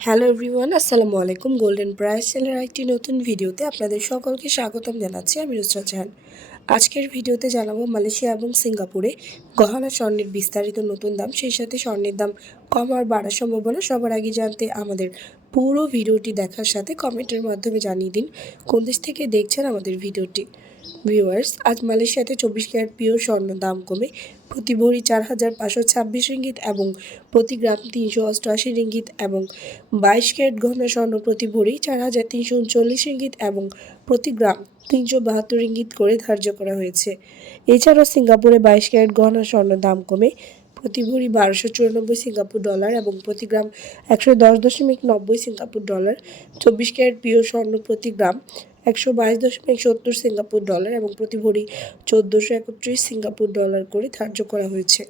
Hello everyone আসসালামু আলাইকুম। Golden price সেলের একটি নতুন ভিডিওতে আপনাদের সকলকে স্বাগতম জানাচ্ছি। আমি রুসরা জাহান। আজকের ভিডিওতে জানাব মালয়েশিয়া এবং সিঙ্গাপুরে গহনা স্বর্ণের বিস্তারিত নতুন দাম, সেই সাথে স্বর্ণের দাম কম আর বাড়ার সম্ভাবনা সবার আগে জানতে আমাদের পুরো ভিডিওটি দেখার সাথে কমেন্টের মাধ্যমে জানিয়ে দিন কোন দেশ থেকে দেখছেন আমাদের ভিডিওটি। ভিউয়ার্স আজ মালয়েশিয়াতে চব্বিশ ক্যারেট পিওর স্বর্ণ দাম কমে। প্রতি ভরি চার হাজার পাঁচশো ছাব্বিশ রিঙ্গিত এবং প্রতি গ্রাম তিনশো অষ্টআশি রিঙ্গিত এবং বাইশ ক্যারেট ঘন স্বর্ণ প্রতি ভরি চার হাজার তিনশো উনচল্লিশ রিঙ্গিত এবং প্রতি গ্রাম তিনশো বাহাত্তর রিঙ্গিত করে ধার্য করা হয়েছে। এছাড়াও সিঙ্গাপুরে বাইশ ক্যারেট গহনা স্বর্ণ দাম কমে। প্রতি ভরি বারোশো চুরানব্বই সিঙ্গাপুর ডলার এবং প্রতি গ্রাম একশো দশ দশমিক নব্বই সিঙ্গাপুর ডলার, চব্বিশ ক্যারেট পিওর স্বর্ণ প্রতি গ্রাম একশো বাইশ দশমিক সত্তর সিঙ্গাপুর ডলার এবং প্রতি ভরি চোদ্দোশো একত্রিশ সিঙ্গাপুর ডলার করে ধার্য করা হয়েছে।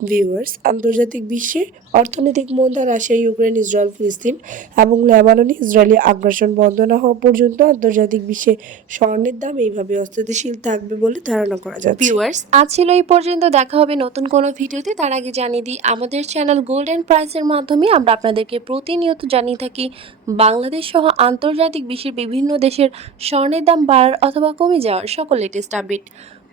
ভিউয়ার্স আন্তর্জাতিক বিশ্বে অর্থনৈতিক মন্দা রাশিয়া, ইউক্রেন, ইসরায়েল, ফিলিস্তিন এবং লেবাননে ইসরায়েলি আগ্রাসন বন্ধ না হওয়া পর্যন্ত আন্তর্জাতিক বিশ্বে স্বর্ণের দাম এইভাবে অস্থিতিশীল থাকবে বলে ধারণা করা যাচ্ছে। ভিউয়ার্স আজ ছিল এই পর্যন্ত। দেখা হবে নতুন কোনো ভিডিওতে। তার আগে জানিয়ে দিই, আমাদের চ্যানেল গোল্ডেন প্রাইসের মাধ্যমে আমরা আপনাদেরকে প্রতিনিয়ত জানিয়ে থাকি, বাংলাদেশ সহ আন্তর্জাতিক বিশ্বের বিভিন্ন দেশের স্বর্ণের দাম বাড়ার অথবা কমে যাওয়ার সকল লেটেস্ট আপডেট